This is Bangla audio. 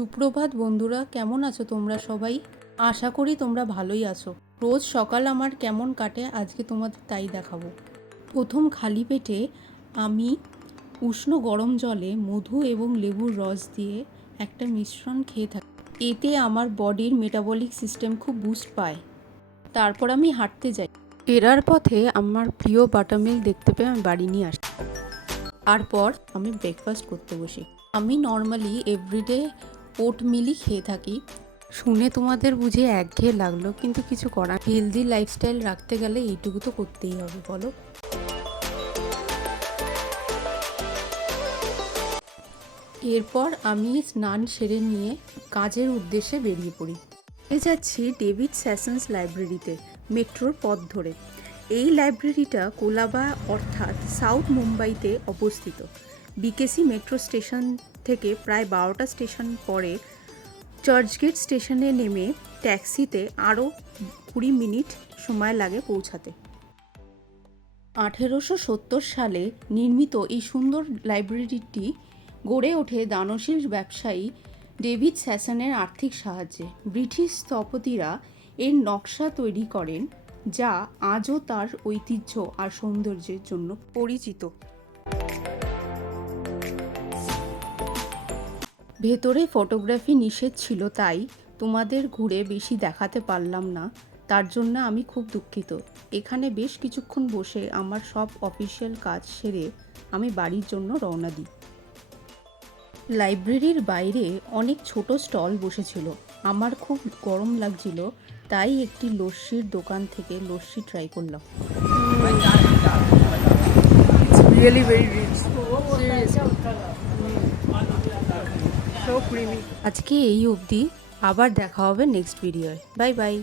সুপ্রভাত বন্ধুরা, কেমন আছো তোমরা সবাই? আশা করি তোমরা ভালোই আছো। রোজ সকাল আমার কেমন কাটে আজকে তোমাদের তাই দেখাবো। প্রথম খালি পেটে আমি উষ্ণ গরম জলে মধু এবং লেবুর রস দিয়ে একটা মিশ্রণ খেয়ে থাকি। এতে আমার বডির মেটাবলিক সিস্টেম খুব বুস্ট পায়। তারপর আমি হাঁটতে যাই। ফেরার পথে আমার প্রিয় বাটারমিল্ক দেখতে পেয়ে আমি বাড়ি নিয়ে আসি। তারপর আমি ব্রেকফাস্ট করতে বসি। আমি নর্মালি এভরিডে ওটমিলই খেয়ে থাকি। শুনে তোমাদের বুঝে একঘেয়ে লাগলো, কিন্তু কিছু করার, হেলদি লাইফস্টাইল রাখতে গেলে এইটুকু তো করতেই হবে, বলো। এরপর আমি স্নান সেরে নিয়ে কাজের উদ্দেশ্যে বেরিয়ে পড়ি। যাচ্ছি ডেভিড স্যাসন্স লাইব্রেরিতে, মেট্রোর পথ ধরে। এই লাইব্রেরিটা কোলাবা অর্থাৎ সাউথ মুম্বাইতে অবস্থিত। বিকেসি মেট্রো স্টেশন থেকে প্রায় 12টা স্টেশন পরে চার্চগেট স্টেশনে নেমে ট্যাক্সিতে আরও 20 মিনিট সময় লাগে পৌঁছাতে। 1870 সালে নির্মিত এই সুন্দর লাইব্রেরিটি গড়ে ওঠে দানশীল ব্যবসায়ী ডেভিড স্যাসনের আর্থিক সাহায্যে। ব্রিটিশ স্থপতিরা এর নকশা তৈরি করেন, যা আজও তার ঐতিহ্য আর সৌন্দর্যের জন্য পরিচিত। ভেতরে ফটোগ্রাফি নিষেধ ছিল, তাই তোমাদের ঘুরে বেশি দেখাতে পারলাম না, তার জন্য আমি খুব দুঃখিত। এখানে বেশ কিছুক্ষণ বসে আমার সব অফিসিয়াল কাজ সেরে আমি বাড়ির জন্য রওনা দিই। লাইব্রেরির বাইরে অনেক ছোট স্টল বসেছিল। আমার খুব গরম লাগছিল, তাই একটি লস্যির দোকান থেকে লস্যি ট্রাই করলাম। Really very rich. Seriously. So creamy. আজকে এই অবধি, আবার দেখা হবে নেক্সট ভিডিওয়। Bye bye.